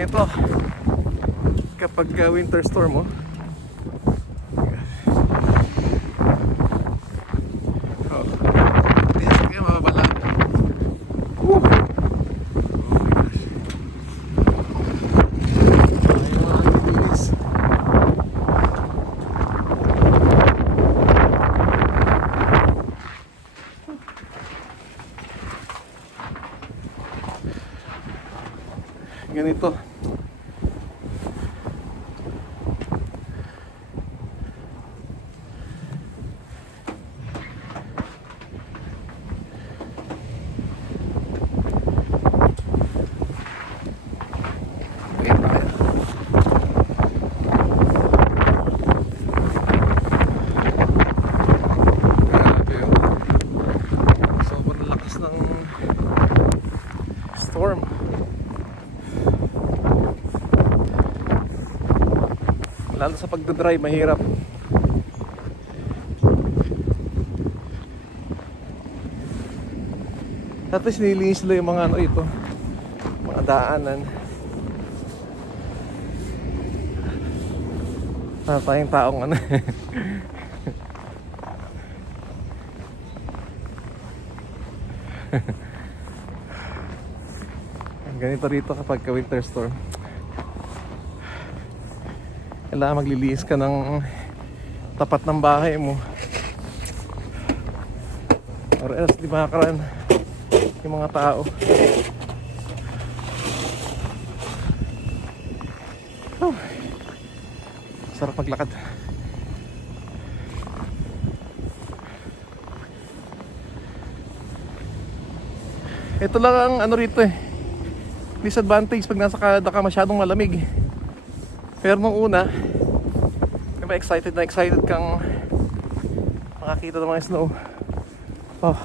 Ganito kapag winter storm, oh. Oh. Kaya sa kaya mababala. Oh my gosh. Ayaw ang bilis. Ganito. Sobrang lakas ng storm. Lalo sa pagdadrive, mahirap. At least nilinis nila yung mga ano ito, mga daanan. Tayong taong ano. Ganito rito kapag winter storm. Kailangan maglilinis ka ng tapat ng bahay mo, or else di makakaran yung mga tao. Oh, sarap maglakad. Ito lang ang ano rito disadvantage pag nasa Canada ka, masyadong malamig. Pero nung una, diba excited kang makakita ng mga snow. Oh,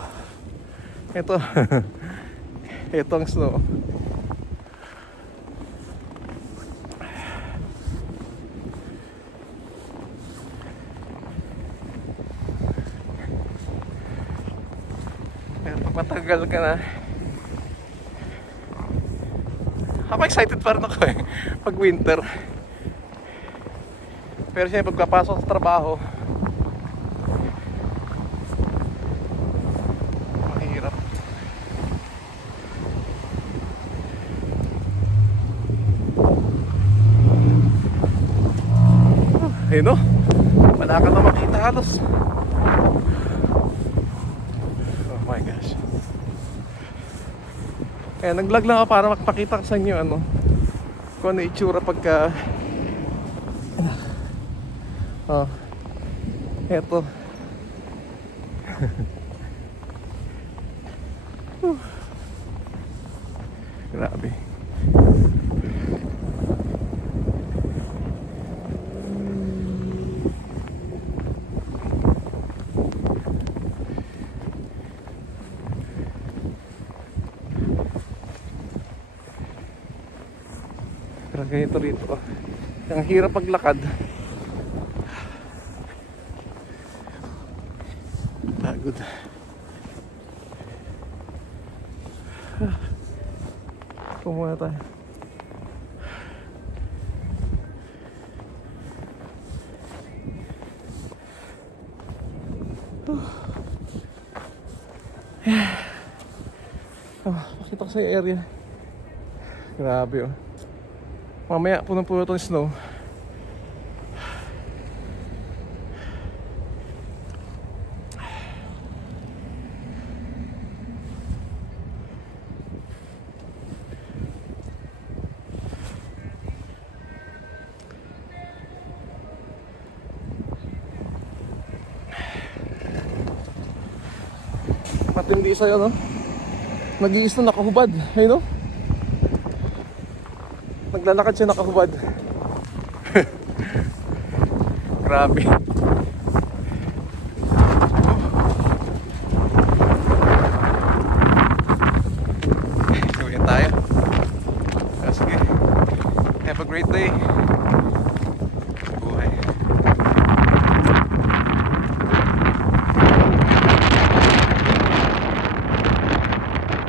ito. Ito ang snow. Pero pag matagal ka na, ako excited pa rin ako pag winter. Pero siya pagpapasok sa trabaho, mahirap. Ayun o, wala ka na makita halos. Oh my gosh. Kaya nag-vlog lang ako para makapakita ko sa inyo kung ano itsura pagka oh, eto. Grabe. Pero ganito rito. Ang hirap paglakad. Pagod. Pumuna tayo. Pakita ko sa area. Grabe Mamaya punong-puno itong snow. Matindi sa'yo nag-iis na nakahubad. Ayun naglalakad siya nakahubad. Grabe.